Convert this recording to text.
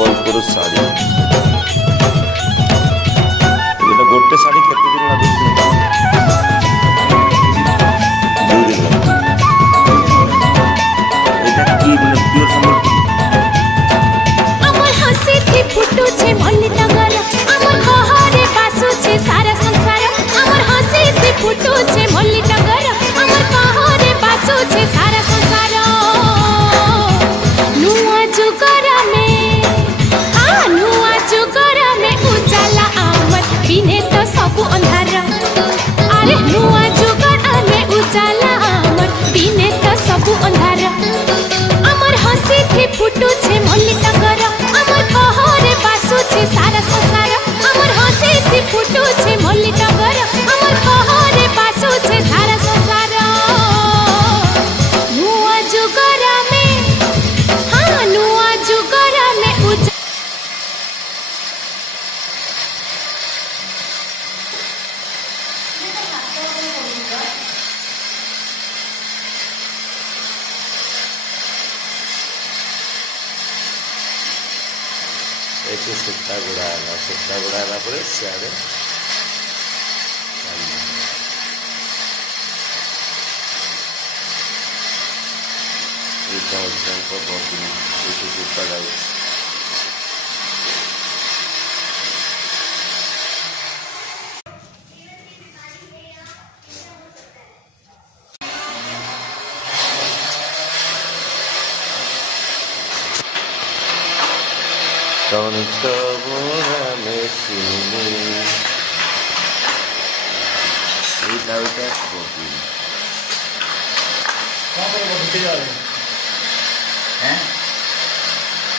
ସମ୍ବଲପୁର ଶାଢ଼ୀ ଏଇଟା ଗୋଟେ ଶାଢ଼ୀ କେତେ ଦିନ ଲାଗୁଛି? 2 ଦିନ ଲାଗୁଛି। ଏଇଟା କି ମାନେ ପିଓର ସମ୍ବଲପୁର? আমার হাসিতে ফুটুছে মল্লি টগর আমার ঘরে বাসুছে সারা সংসার আমার হাসিতে ফুটুছে মল্লি টগর আমার ঘরে বাসুছে সারা সংসার নুয়া যুগরা মে নুয়া যুগরা মে উজালা আমার বিনে তো সবু অন্ধার আরে নুয়া যুগরা মে উজালা আমার বিনে তো সবু অন্ধার আমার হাসিতে ফুটুছে মল্লি টগর আমার ঘরে বাসুছে সারা সংসার আমার হাসিতে ফুটুছে মল্লি টগর আমার ঘরে বাসুছে সারা সংসার নুয়া যুগরা মে নুয়া যুগরা মে ଏଠି ସୂତା ଗୁଡ଼ା ହେଲା, ସୂତା ଗୁଡ଼ା ହେଲା ପରେ ସିଆଡ଼େ ଏଇଟା ହେଉଛି ତାଙ୍କ ବବିନ, ଏଇଠି ସୂତା ଯାଉଛି। ତନ୍ତ ବୁଣା ମେସିନି ଏଇଟା ଗୋଟେ ବବିନ। କଣ କରିବ?